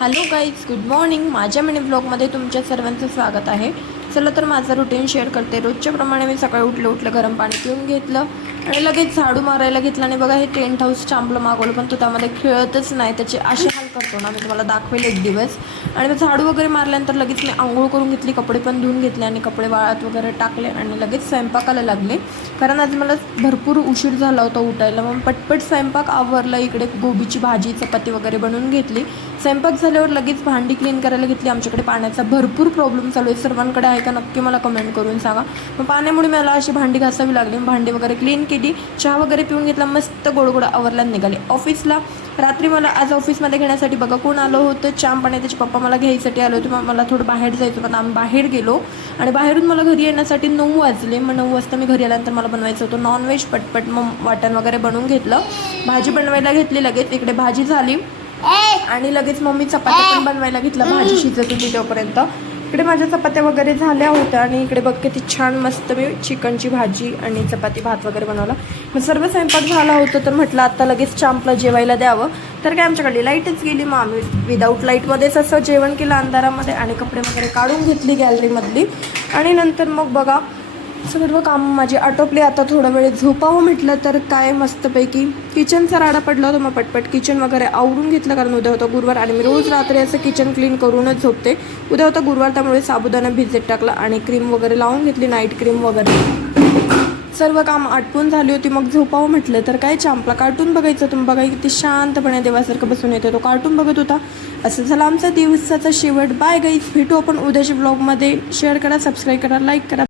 Hello guys, good morning. माझ्या mini ब्लॉगमध्ये तुमच्या सर्वांचं स्वागत आहे. चला तर माझं रुटीन शेअर करते. रोजच्या प्रमाणे मी सकाळी उठलं गरम पाणी पिऊन घेतलं आणि लगेच झाडू मारायला घेतला. आणि बघा, हे टेंट हाऊस चांपलं मागवलं, पण तो त्यामध्ये खेळतच नाही. त्याचे असे हाल करतो ना, मी तुम्हाला दाखवेल एक दिवस. आणि मग झाडू वगैरे मारल्यानंतर लगेच मी आंघोळ करून घेतली, कपडे पण धुवून घेतले आणि कपडे वाळत वगैरे टाकले आणि लगेच स्वयंपाकाला लागले. कारण आज मला भरपूर उशीर झाला होता उठायला. मग पटपट स्वयंपाक आवरला. इकडे गोबीची भाजी चपाती वगैरे बनवून घेतली. स्वयंपाक झाल्यावर लगेच भांडी क्लीन करायला घेतली. आमच्याकडे पाण्याचा भरपूर प्रॉब्लेम चालू आहे. सर्वांकडे आहे का नक्की मला कमेंट करून सांगा. मग पाण्यामुळे मला अशी भांडी घासावी लागली. भांडी वगैरे क्लीन केली, चहा वगैरे पिऊन घेतला, मस्त गोड आवरला, निघाले ऑफिसला. रात्री मला आज ऑफिसमध्ये घेण्यासाठी बघा कोण आलं होतं, चाम पाणी. त्याचे पप्पा मला घ्यायसाठी आले होते. मग मला थोडं बाहेर जायचं होतं. आम्ही बाहेर गेलो आणि बाहेरून मला घरी येण्यासाठी 9 वाजले. मग 9 वाजता मी घरी आल्यानंतर मला बनवायचं होतं नॉनव्हेज. पटपट मग वाटण वगैरे बनवून घेतलं, भाजी बनवायला घेतली. लगेच इकडे भाजी झाली आणि लगेच मम्मी चपात्या पण बनवायला घेतला. भाजी शिजत होती तोपर्यंत इकडे माझ्या चपात्या वगैरे झाल्या होत्या. आणि इकडे बघ किती छान मस्त मी चिकनची भाजी आणि चपाती भात वगैरे बनवला. मग सर्व स्वयंपाक झाला होता, तर म्हटलं आता लगेच चांपला जेवायला द्यावं. तर काय आमच्याकडे लाईटच गेली. मग आम्ही विदाऊट लाईटमध्येच असं जेवण केलं अंधारामध्ये. आणि कपडे वगैरे काढून घेतली गॅलरीमधली. आणि नंतर मग बघा सर्व काम माझी आटोपली. आता थोडा वेळ झोपावं म्हटलं, तर काय मस्तपैकी किचनचा राडा पडला होता. मग पटपट किचन वगैरे आवरून घेतलं, कारण उद्या होता गुरुवार आणि मी रोज रात्री असं किचन क्लीन करूनच झोपते. उद्या होता गुरुवार, त्यामुळे साबुदाणा भिजत टाकला आणि क्रीम वगैरे लावून घेतली, नाईट क्रीम वगैरे. सर्व काम आटपून झाली होती. मग झोपावं म्हटलं, तर काय चांपला कार्टून बघायचं. तुम्ही बघा किती शांतपणे देवासारखं बसून येते, तो कार्टून बघत होता. असं झालं आमचा दिवसाचा शेवट. बाय गाईज, भेटू आपण उद्याच्या ब्लॉगमध्ये. शेअर करा, सबस्क्राईब करा, लाईक करा.